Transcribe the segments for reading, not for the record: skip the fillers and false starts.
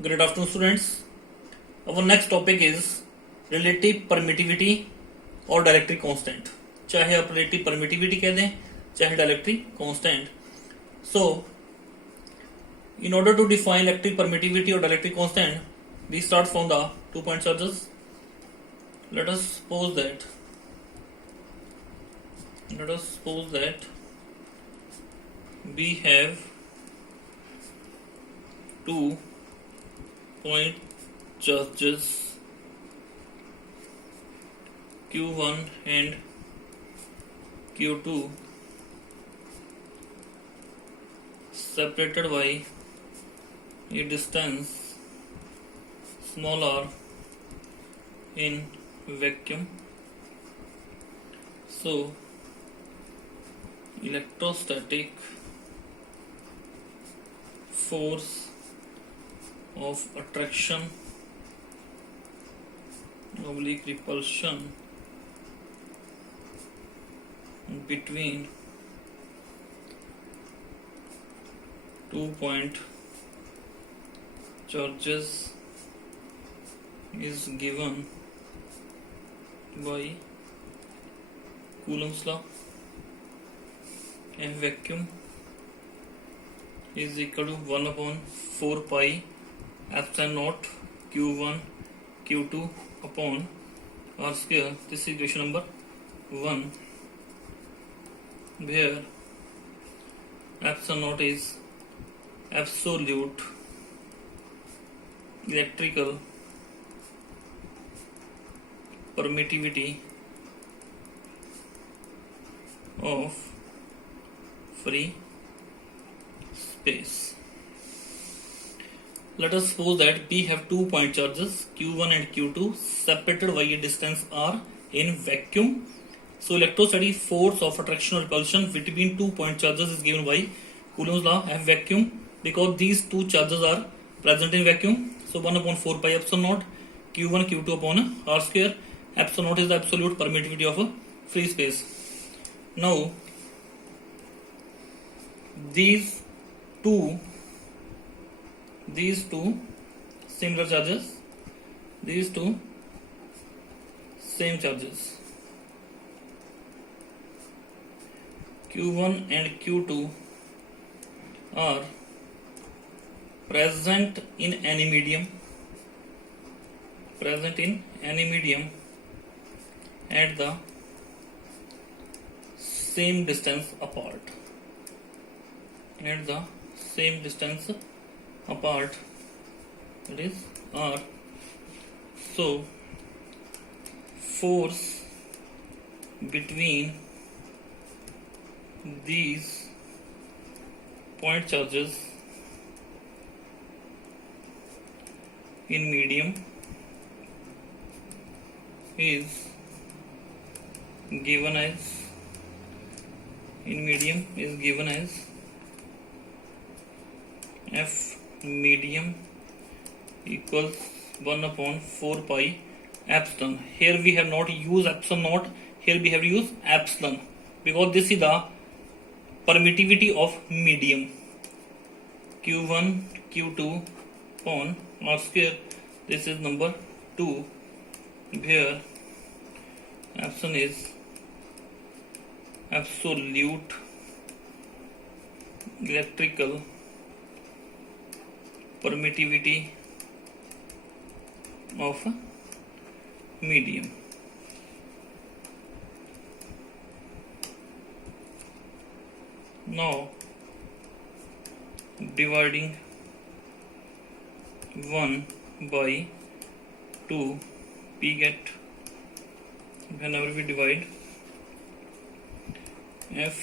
Good afternoon, students. Our next topic is relative permittivity और dielectric constant. चाहे आप relative permittivity कह दें, चाहे dielectric constant. So, in order to define electric permittivity or dielectric constant, we start from the 2-point charges. Let us suppose that we have 2-point charges Q1 and Q2 separated by a distance small r in vacuum. So electrostatic force of attraction oblique repulsion between 2-point charges is given by Coulomb's law. A vacuum is equal to 1/4 pi epsilon naught Q1 Q2 upon R square. This is equation number 1, where epsilon naught is absolute electrical permittivity of free space. Let us suppose that we have 2-point charges Q1 and Q2 separated by a distance r in vacuum. So electrostatic force of attraction or repulsion between 2-point charges is given by Coulomb's law of vacuum, because these two charges are present in vacuum. So 1/4 pi epsilon naught Q1 Q2 upon r square. Epsilon naught is the absolute permittivity of a free space. Now these two similar charges, these two same charges Q1 and Q2 are present in any medium at the same distance apart, that is r. So force between these point charges in medium is given as F medium equals 1/4 pi epsilon. Here we have not used epsilon naught, here we have used epsilon, because this is the permittivity of medium Q1 Q2 upon r square. This is number 2, where epsilon is absolute electrical permittivity of a medium. Now dividing 1 by 2, we get, whenever we divide, F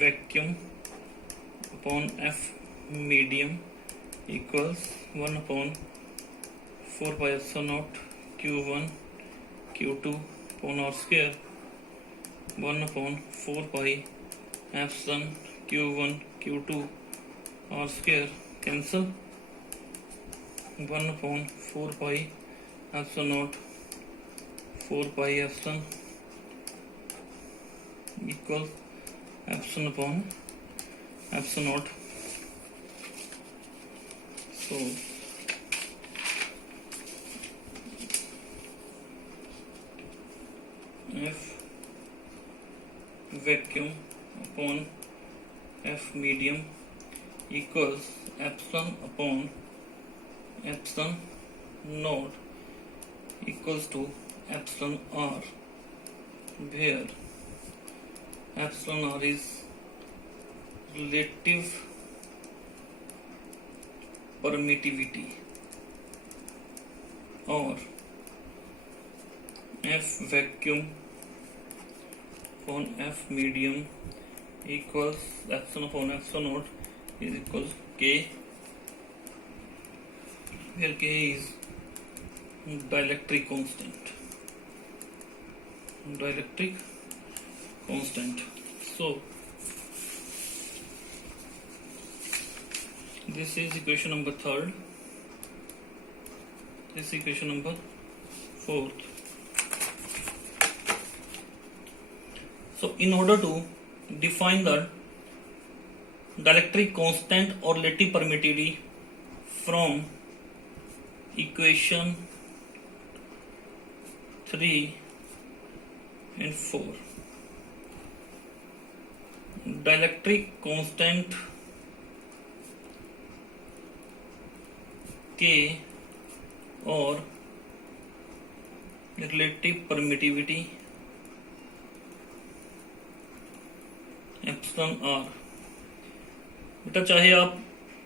vacuum upon F medium equals 1/4 pi epsilon naught Q1 Q2 upon r square. 1/4 pi epsilon Q1 Q2 r square cancel. 1/4 pi epsilon naught 4 pi epsilon equals epsilon upon epsilon naught. So vacuum upon F medium equals epsilon upon epsilon naught equals to epsilon r, where epsilon r is relative permittivity, or F vacuum upon F medium equals epsilon upon epsilon naught is equals K, where K is dielectric constant. So this is equation number 3rd. This is equation number 4th. So in order to define the dielectric constant or relative permittivity from equation 3 and 4, dielectric constant K और relative permittivity epsilon R. बेटा चाहे आप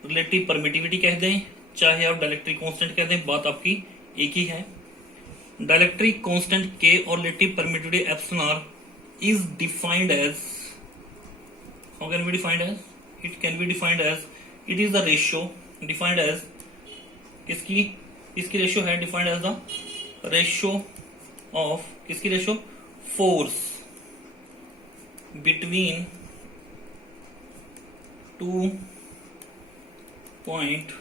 relative permittivity कह दें, चाहे आप dielectric constant कह दें, बात आपकी एक ही है। डाइलेक्ट्रिक कांस्टेंट के और relative permittivity epsilon R is defined as, how can be defined as, it can be defined as, it is the ratio defined as, किसकी रेशियो है, defined as the ratio of, किसकी ratio, force between 2 point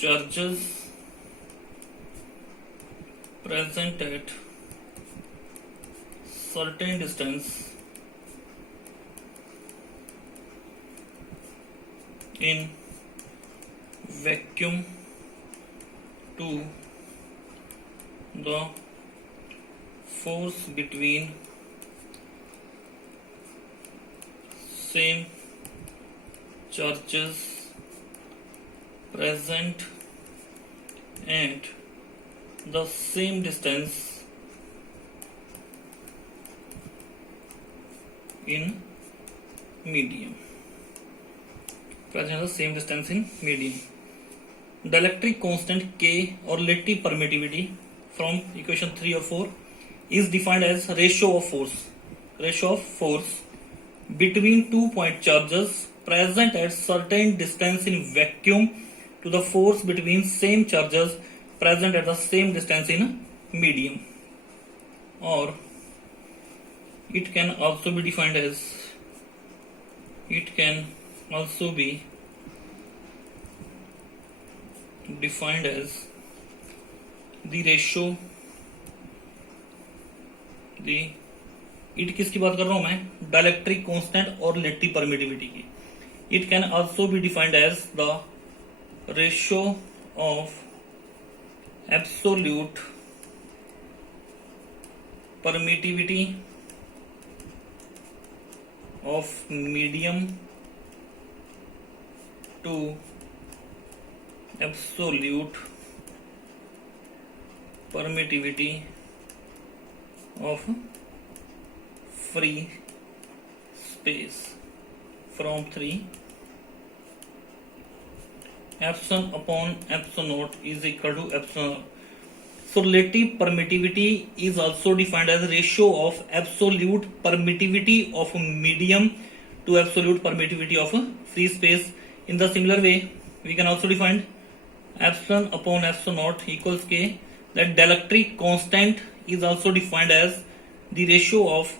charges present at certain distance in vacuum to the force between same charges present at the same distance in medium, present at the same distance in medium. Dielectric constant K or relative permittivity from equation 3 or 4 is defined as ratio of force between 2 point charges present at certain distance in vacuum to the force between same charges present at the same distance in medium, or it can also be defined as, it can also be defined as the ratio, the, it किसकी बात कर रहा हूं मैं, dielectric constant और relative permittivity की। It can also be defined as the ratio of absolute permittivity of medium to absolute permittivity of free space from 3, epsilon upon epsilon naught is equal to epsilon r. So relative permittivity is also defined as ratio of absolute permittivity of medium to absolute permittivity of free space. In the similar way, we can also define epsilon upon epsilon naught equals K. That dielectric constant is also defined as the ratio of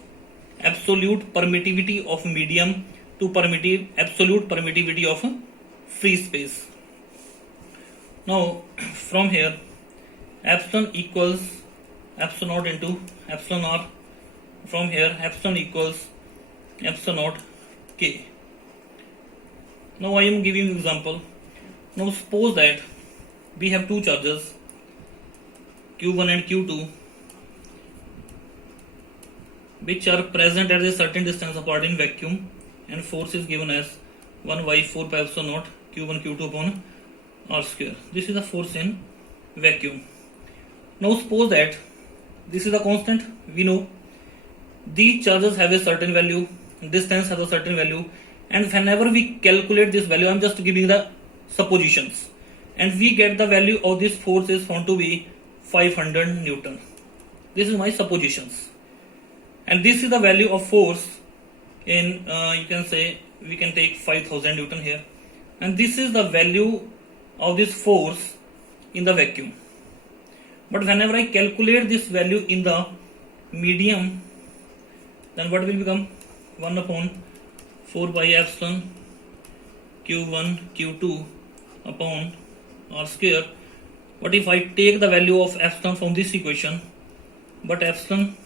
absolute permittivity of medium to absolute permittivity of free space. Now from here, epsilon equals epsilon naught into epsilon r. From here, epsilon equals epsilon naught K. Now I am giving you example. Now suppose that we have two charges Q1 and Q2 which are present at a certain distance apart in vacuum, and force is given as 1 by 4 pi epsilon naught q1 q2 upon r square. This is the force in vacuum. Now suppose that this is a constant. We know these charges have a certain value, distance has a certain value, and whenever we calculate this value, I am just giving the suppositions, and we get the value of this force is found to be 500 Newton. This is my suppositions, and this is the value of force in you can say we can take 5000 Newton here, and this is the value of this force in the vacuum. But whenever I calculate this value in the medium, then what will become? 1 upon 4 pi epsilon q1 q2 upon r square. What if I take the value of epsilon from this equation, but epsilon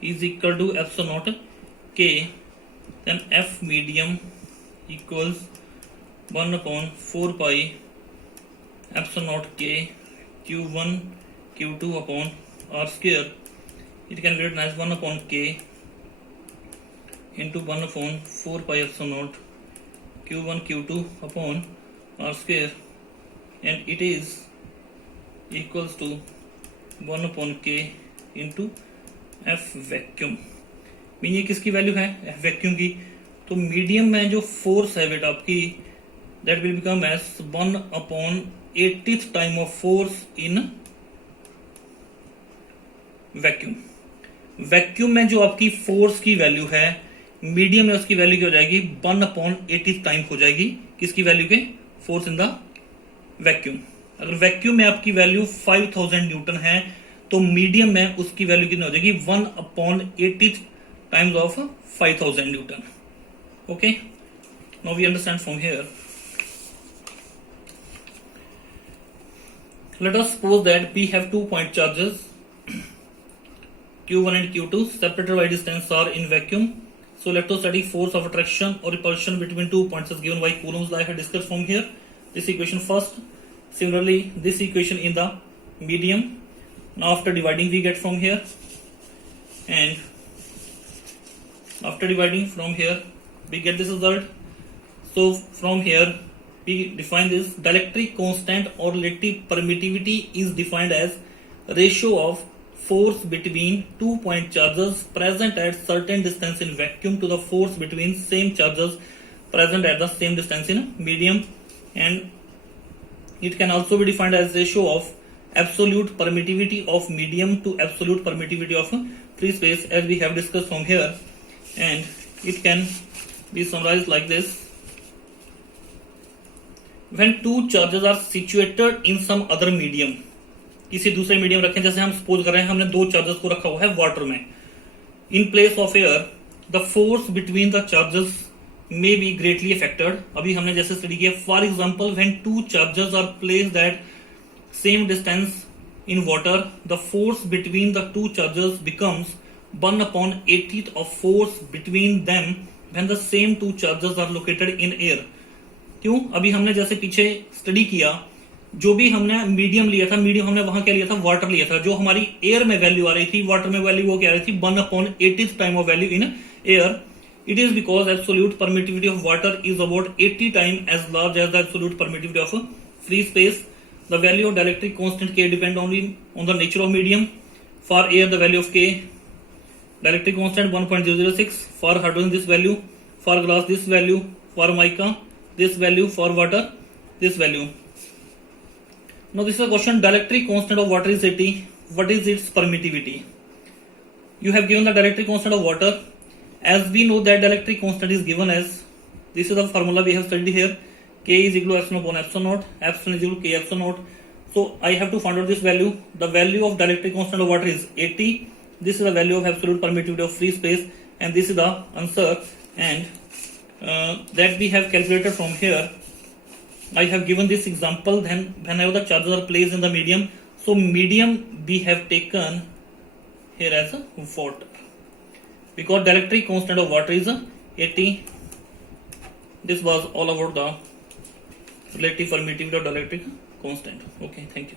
is equal to epsilon naught k, then f medium equals 1 upon 4 pi epsilon naught k q1 q2 upon r square. It can be written as 1 upon k into 1 upon 4 pi epsilon naught q1 q2 upon r square, and it is equals to 1 upon k into f vacuum. Mean ये किसकी value है? f vacuum की. तो medium में जो force है बेटा आपकी, that will become as 1 upon 80th time of force in vacuum. Vacuum में जो आपकी फोर्स की वैल्यू है, मीडियम में उसकी वैल्यू क्या हो जाएगी? 1 अपॉन 80th टाइम हो जाएगी किसकी वैल्यू के? Force in the vacuum. अगर वैक्यूम में आपकी वैल्यू 5000 न्यूटन है, तो मीडियम में उसकी वैल्यू कितनी हो जाएगी? 1 upon 80th times of 5000 newton. Okay, now we understand from here. Let us suppose that we have 2 point charges Q1 and Q2 separated by distance r in vacuum. So let us study force of attraction or repulsion between 2 points as given by Coulomb's law. I have discussed from here this equation first. Similarly, this equation in the medium. Now after dividing we get from here, and after dividing from here we get this result. So from here we define this dielectric constant or relative permittivity is defined as ratio of force between 2 point charges present at certain distance in vacuum to the force between same charges present at the same distance in medium, and it can also be defined as ratio of absolute permittivity of medium to absolute permittivity of free space, as we have discussed from here, and it can be summarized like this. When two charges are situated in some other medium, किसी दूसरे medium रखें, जैसे हम suppose कर रहे हैं हमने 2 charges को रखा हुआ है वाटर में, in place of air, the force between the charges may be greatly affected. अभी हमने जैसे स्टडी किया, for example when 2 charges are placed at same distance in water, the force between the 2 charges becomes 1 upon 80th of force between them when the same 2 charges are located in air. क्यों? अभी हमने जैसे पीछे study किया, जो भी हमने medium लिया था, मीडियम हमने वहां क्या लिया था? वाटर लिया था. जो हमारी एयर में वैल्यू आ रही थी, वाटर में वैल्यू वो क्या आ रही थी? 1 upon 80th time of value in air. It is because absolute permittivity of water is about 80 times as large as the absolute permittivity of free space. The value of dielectric constant K depend only on the nature of medium. For air, the value of K dielectric constant 1.006. For hydrogen, this value. For glass, this value. For mica, this value. For water, this value. Now this is a question. Dielectric constant of water is 80. What is its permittivity? You have given the dielectric constant of water. As we know that dielectric constant is given as, this is the formula we have studied here, K is equal to epsilon upon epsilon naught, epsilon is equal to K epsilon naught. So I have to find out this value. The value of dielectric constant of water is 80. This is the value of absolute permittivity of free space, and this is the answer, and that we have calculated from here. I have given this example. Then whenever the charges are placed in the medium, so medium we have taken here as a water, because dielectric constant of water is 80. This was all about the relative permittivity of dielectric constant. Okay, thank you.